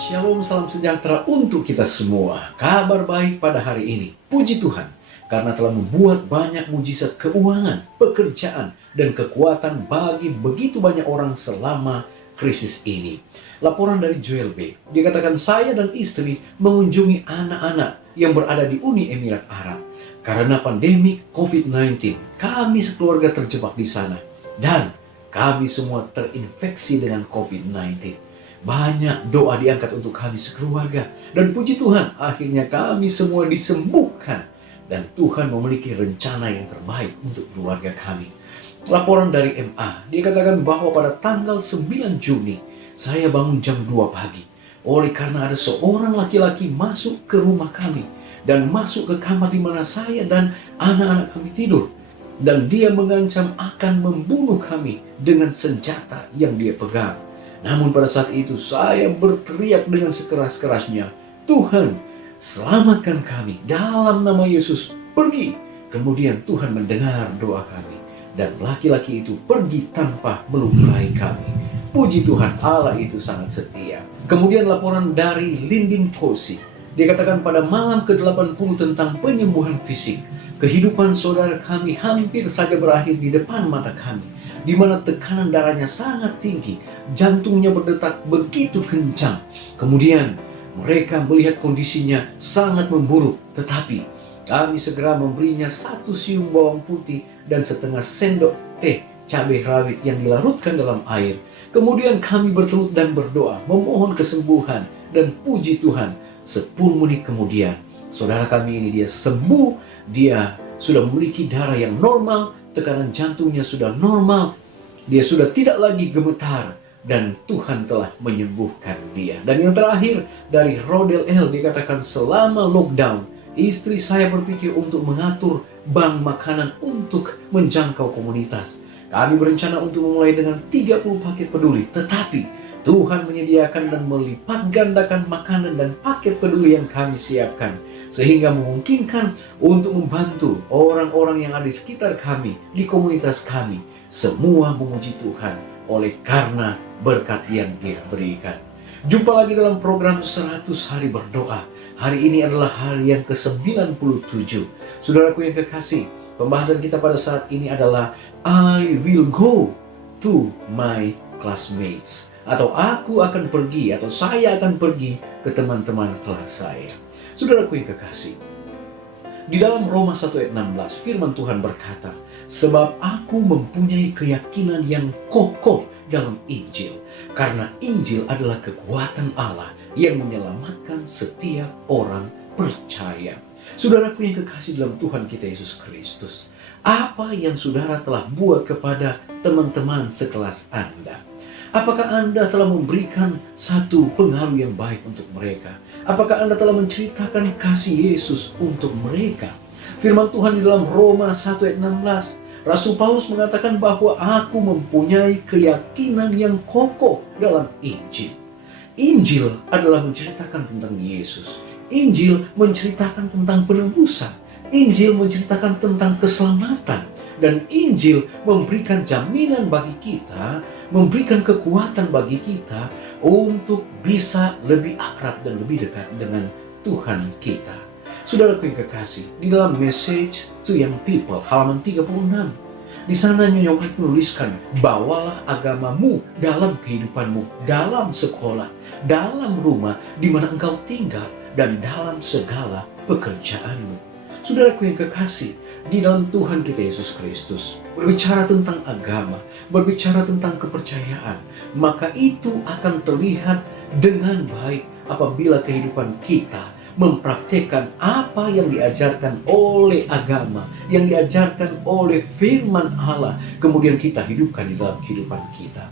Shalom, salam sejahtera untuk kita semua. Kabar baik pada hari ini. Puji Tuhan, karena telah membuat banyak mujizat keuangan, pekerjaan, dan kekuatan bagi begitu banyak orang selama krisis ini. Laporan dari Joel B. Dikatakan saya dan istri mengunjungi anak-anak yang berada di Uni Emirat Arab. Karena pandemi COVID-19, kami sekeluarga terjebak di sana. Dan kami semua terinfeksi dengan COVID-19. Banyak doa diangkat untuk kami sekeluarga. Dan puji Tuhan, akhirnya kami semua disembuhkan. Dan Tuhan memiliki rencana yang terbaik untuk keluarga kami. Laporan dari MA, dikatakan bahwa pada tanggal 9 Juni, saya bangun jam 2 pagi. Oleh karena ada seorang laki-laki masuk ke rumah kami. Dan masuk ke kamar di mana saya dan anak-anak kami tidur. Dan dia mengancam akan membunuh kami dengan senjata yang dia pegang. Namun pada saat itu saya berteriak dengan sekeras-kerasnya, Tuhan, selamatkan kami dalam nama Yesus, pergi. Kemudian Tuhan mendengar doa kami. Dan laki-laki itu pergi tanpa melukai kami. Puji Tuhan, Allah itu sangat setia. Kemudian laporan dari Lindin Kosi. Dikatakan pada malam ke-80 tentang penyembuhan fisik. Kehidupan saudara kami hampir saja berakhir di depan mata kami, di mana tekanan darahnya sangat tinggi, jantungnya berdetak begitu kencang. Kemudian mereka melihat kondisinya sangat memburuk, tetapi kami segera memberinya 1 siung bawang putih dan setengah sendok teh cabai rawit yang dilarutkan dalam air. Kemudian kami bertelut dan berdoa, memohon kesembuhan, dan puji Tuhan, 10 menit kemudian saudara kami ini dia sembuh. Dia sudah memiliki darah yang normal, tekanan jantungnya sudah normal, dia sudah tidak lagi gemetar, dan Tuhan telah menyembuhkan dia. Dan yang terakhir dari Rodel L, dikatakan selama lockdown, istri saya berpikir untuk mengatur bank makanan untuk menjangkau komunitas. Kami berencana untuk memulai dengan 30 paket peduli, tetapi Tuhan menyediakan dan melipat gandakan makanan dan paket peduli yang kami siapkan, sehingga memungkinkan untuk membantu orang-orang yang ada di sekitar kami, di komunitas kami. Semua memuji Tuhan oleh karena berkat yang Dia berikan. Jumpa lagi dalam program 100 Hari Berdoa. Hari ini adalah hari yang ke-97. Saudaraku yang kekasih, pembahasan kita pada saat ini adalah I will go to my classmates. Atau aku akan pergi, atau saya akan pergi ke teman-teman kelas saya. Saudaraku yang kekasih, di dalam Roma 1 ayat 16, firman Tuhan berkata, sebab aku mempunyai keyakinan yang kokoh dalam Injil, karena Injil adalah kekuatan Allah yang menyelamatkan setiap orang percaya. Saudaraku yang kekasih dalam Tuhan kita Yesus Kristus, apa yang saudara telah buat kepada teman-teman sekelas Anda? Apakah Anda telah memberikan satu pengaruh yang baik untuk mereka? Apakah Anda telah menceritakan kasih Yesus untuk mereka? Firman Tuhan di dalam Roma 1 ayat 16, Rasul Paulus mengatakan bahwa aku mempunyai keyakinan yang kokoh dalam Injil. Injil adalah menceritakan tentang Yesus. Injil menceritakan tentang penebusan. Injil menceritakan tentang keselamatan. Dan Injil memberikan jaminan bagi kita, memberikan kekuatan bagi kita untuk bisa lebih akrab dan lebih dekat dengan Tuhan kita. Saudaraku yang kekasih, di dalam Message to Young People, halaman 36, di sana Nyonya White menuliskan, bawalah agamamu dalam kehidupanmu, dalam sekolah, dalam rumah di mana engkau tinggal, dan dalam segala pekerjaanmu. Saudaraku yang kekasih, di dalam Tuhan kita Yesus Kristus, berbicara tentang agama, berbicara tentang kepercayaan, maka itu akan terlihat dengan baik apabila kehidupan kita mempraktikkan apa yang diajarkan oleh agama, yang diajarkan oleh firman Allah, kemudian kita hidupkan di dalam kehidupan kita.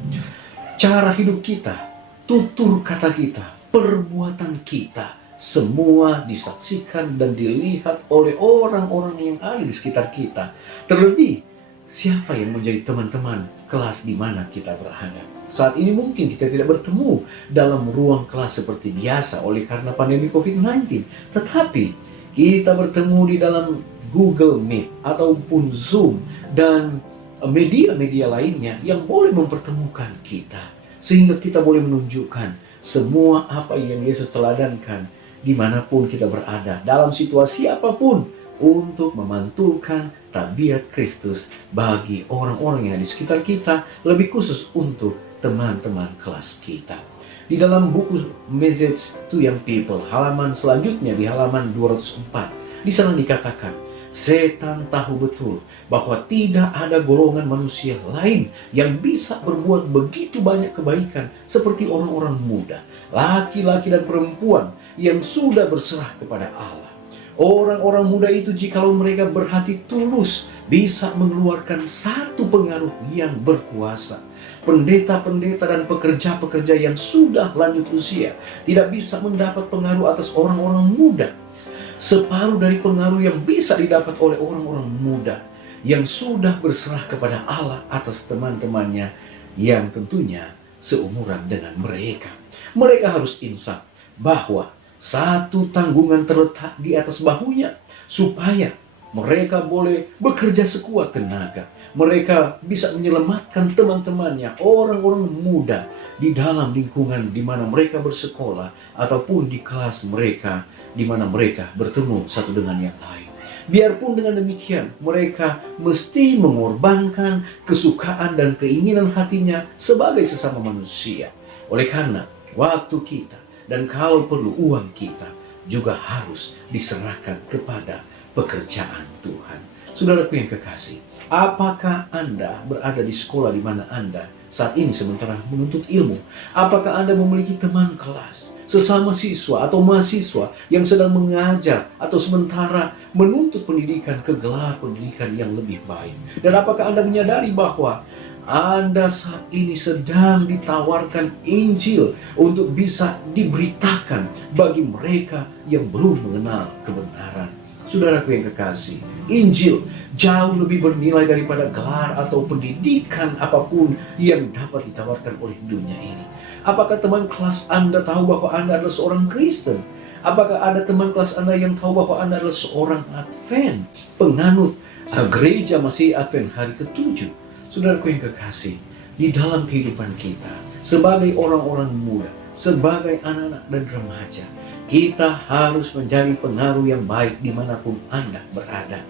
Cara hidup kita, tutur kata kita, perbuatan kita, semua disaksikan dan dilihat oleh orang-orang yang ada di sekitar kita. Terlebih, siapa yang menjadi teman-teman kelas di mana kita berada. Saat ini mungkin kita tidak bertemu dalam ruang kelas seperti biasa oleh karena pandemi COVID-19. Tetapi kita bertemu di dalam Google Meet ataupun Zoom dan media-media lainnya yang boleh mempertemukan kita. Sehingga kita boleh menunjukkan semua apa yang Yesus teladankan dimanapun kita berada, dalam situasi apapun, untuk memantulkan tabiat Kristus bagi orang-orang yang ada di sekitar kita, lebih khusus untuk teman-teman kelas kita. Di dalam buku Message to Young People, halaman selanjutnya di halaman 204, di sana dikatakan, setan tahu betul bahwa tidak ada golongan manusia lain yang bisa berbuat begitu banyak kebaikan seperti orang-orang muda, laki-laki dan perempuan yang sudah berserah kepada Allah. Orang-orang muda itu jikalau mereka berhati tulus bisa mengeluarkan satu pengaruh yang berkuasa. Pendeta-pendeta dan pekerja-pekerja yang sudah lanjut usia tidak bisa mendapat pengaruh atas orang-orang muda. Separuh dari pengaruh yang bisa didapat oleh orang-orang muda yang sudah berserah kepada Allah atas teman-temannya yang tentunya seumuran dengan mereka. Mereka harus insaf bahwa satu tanggungan terletak di atas bahunya supaya mereka boleh bekerja sekuat tenaga. Mereka bisa menyelamatkan teman-temannya, orang-orang muda di dalam lingkungan di mana mereka bersekolah ataupun di kelas mereka di mana mereka bertemu satu dengan yang lain. Biarpun dengan demikian, mereka mesti mengorbankan kesukaan dan keinginan hatinya sebagai sesama manusia. Oleh karena waktu kita dan kalau perlu uang kita juga harus diserahkan kepada pekerjaan Tuhan. Saudaraku yang kekasih, apakah Anda berada di sekolah di mana Anda saat ini sementara menuntut ilmu? Apakah Anda memiliki teman kelas, sesama siswa atau mahasiswa yang sedang mengajar atau sementara menuntut pendidikan ke gelar pendidikan yang lebih baik? Dan apakah Anda menyadari bahwa Anda saat ini sedang ditawarkan Injil untuk bisa diberitakan bagi mereka yang belum mengenal kebenaran? Saudaraku yang kekasih, Injil jauh lebih bernilai daripada gelar atau pendidikan apapun yang dapat ditawarkan oleh dunia ini. Apakah teman kelas Anda tahu bahwa Anda adalah seorang Kristen? Apakah ada teman kelas Anda yang tahu bahwa Anda adalah seorang Advent, penganut gereja masih Advent hari ke-7? Saudaraku yang kekasih, di dalam kehidupan kita, sebagai orang-orang muda, sebagai anak-anak dan remaja, kita harus menjadi pengaruh yang baik dimanapun Anda berada.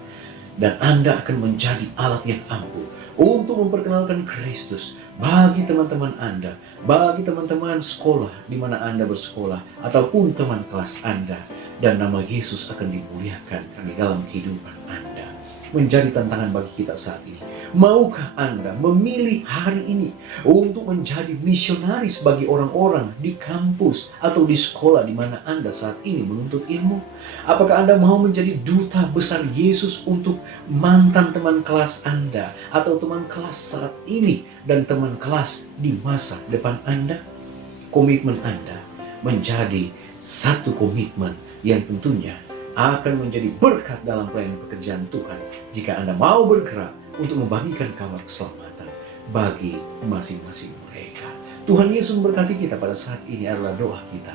Dan Anda akan menjadi alat yang ampuh untuk memperkenalkan Kristus bagi teman-teman Anda, bagi teman-teman sekolah di mana Anda bersekolah, ataupun teman kelas Anda. Dan nama Yesus akan dimuliakan di dalam kehidupan Anda. Menjadi tantangan bagi kita saat ini. Maukah Anda memilih hari ini untuk menjadi misionaris bagi orang-orang di kampus atau di sekolah di mana Anda saat ini menuntut ilmu? Apakah Anda mau menjadi duta besar Yesus untuk mantan teman kelas Anda atau teman kelas saat ini dan teman kelas di masa depan Anda? Komitmen Anda menjadi satu komitmen yang tentunya akan menjadi berkat dalam pelayanan pekerjaan Tuhan jika Anda mau bergerak untuk membagikan kabar keselamatan bagi masing-masing mereka. Tuhan Yesus memberkati kita pada saat ini adalah doa kita.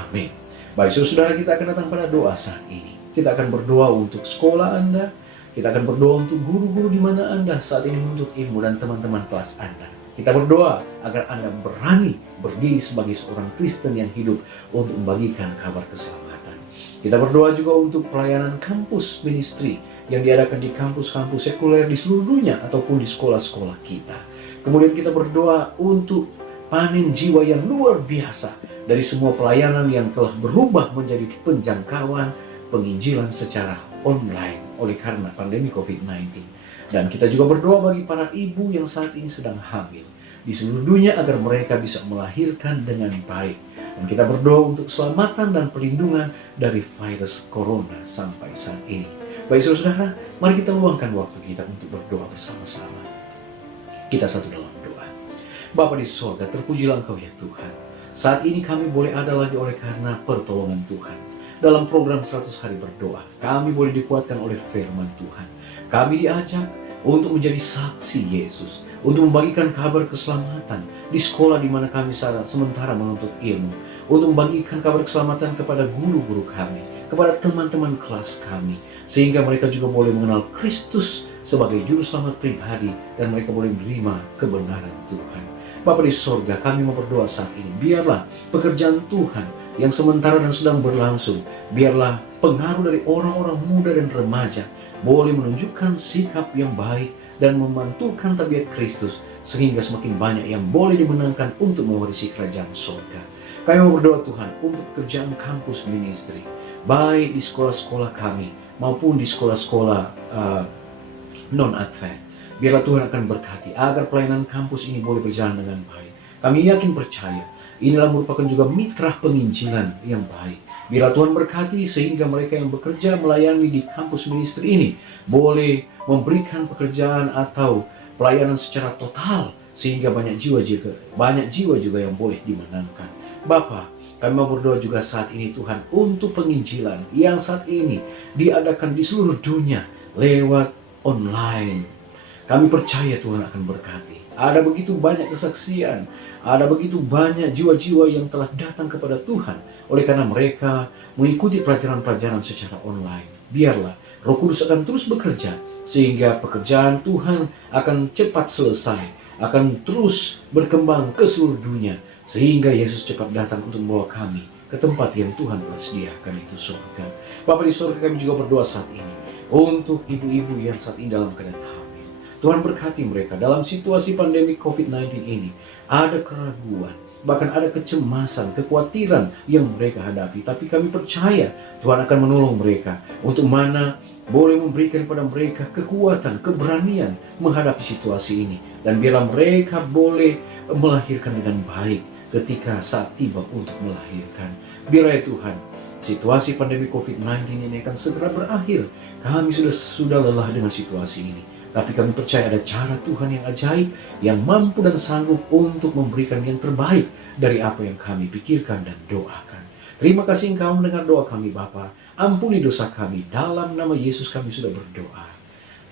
Amin. Baik, saudara, kita akan datang pada doa saat ini. Kita akan berdoa untuk sekolah Anda. Kita akan berdoa untuk guru-guru di mana Anda saat ini menuntut ilmu dan teman-teman kelas Anda. Kita berdoa agar Anda berani berdiri sebagai seorang Kristen yang hidup untuk membagikan kabar keselamatan. Kita berdoa juga untuk pelayanan kampus ministry yang diadakan di kampus-kampus sekuler di seluruh dunia ataupun di sekolah-sekolah kita. Kemudian kita berdoa untuk panen jiwa yang luar biasa dari semua pelayanan yang telah berubah menjadi penjangkauan penginjilan secara online oleh karena pandemi COVID-19. Dan kita juga berdoa bagi para ibu yang saat ini sedang hamil di seluruh dunia agar mereka bisa melahirkan dengan baik. Dan kita berdoa untuk keselamatan dan perlindungan dari virus corona sampai saat ini. Baik saudara, mari kita luangkan waktu kita untuk berdoa bersama-sama. Kita satu dalam doa. Bapa di surga, terpujilah Engkau ya Tuhan. Saat ini kami boleh ada lagi oleh karena pertolongan Tuhan. Dalam program 100 hari berdoa, kami boleh dikuatkan oleh firman Tuhan. Kami diajak untuk menjadi saksi Yesus, untuk membagikan kabar keselamatan di sekolah di mana kami sementara menuntut ilmu, untuk membagikan kabar keselamatan kepada guru-guru kami, kepada teman-teman kelas kami, sehingga mereka juga boleh mengenal Kristus sebagai juru selamat pribadi dan mereka boleh menerima kebenaran Tuhan. Bapa di sorga, kami mau berdoa saat ini. Biarlah pekerjaan Tuhan yang sementara dan sedang berlangsung, biarlah pengaruh dari orang-orang muda dan remaja boleh menunjukkan sikap yang baik dan memantulkan tabiat Kristus, sehingga semakin banyak yang boleh dimenangkan untuk mewarisi kerajaan surga. Kami mau berdoa Tuhan untuk pekerjaan kampus ministry, baik di sekolah-sekolah kami maupun di sekolah-sekolah non-Advent. Biarlah Tuhan akan berkati agar pelayanan kampus ini boleh berjalan dengan baik. Kami yakin percaya inilah merupakan juga mitra penginjilan yang baik. Biarlah Tuhan berkati sehingga mereka yang bekerja melayani di kampus ministry ini boleh memberikan pekerjaan atau pelayanan secara total, sehingga banyak jiwa juga yang boleh dimenangkan. Bapa, kami mau berdoa juga saat ini Tuhan untuk penginjilan yang saat ini diadakan di seluruh dunia lewat online. Kami percaya Tuhan akan berkati. Ada begitu banyak kesaksian, ada begitu banyak jiwa-jiwa yang telah datang kepada Tuhan oleh karena mereka mengikuti pelajaran-pelajaran secara online. Biarlah Roh Kudus akan terus bekerja sehingga pekerjaan Tuhan akan cepat selesai, akan terus berkembang ke seluruh dunia, sehingga Yesus cepat datang untuk membawa kami ke tempat yang Tuhan telah sediakan, itu surga. Bapa di surga, kami juga berdoa saat ini untuk ibu-ibu yang saat ini dalam keadaan hamil. Tuhan berkati mereka dalam situasi pandemi COVID-19 ini. Ada keraguan, bahkan ada kecemasan, kekhawatiran yang mereka hadapi. Tapi kami percaya Tuhan akan menolong mereka untuk mana boleh memberikan kepada mereka kekuatan, keberanian menghadapi situasi ini. Dan biarlah mereka boleh melahirkan dengan baik ketika saat tiba untuk melahirkan. Biarlah ya Tuhan, situasi pandemi COVID-19 ini akan segera berakhir. Kami sudah lelah dengan situasi ini. Tapi kami percaya ada cara Tuhan yang ajaib, yang mampu dan sanggup untuk memberikan yang terbaik dari apa yang kami pikirkan dan doakan. Terima kasih Engkau mendengar doa kami Bapa. Ampuni dosa kami, dalam nama Yesus kami sudah berdoa.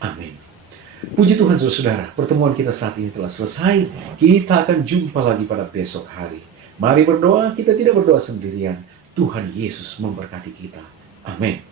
Amin. Puji Tuhan saudara, pertemuan kita saat ini telah selesai. Kita akan jumpa lagi pada besok hari. Mari berdoa, kita tidak berdoa sendirian. Tuhan Yesus memberkati kita. Amin.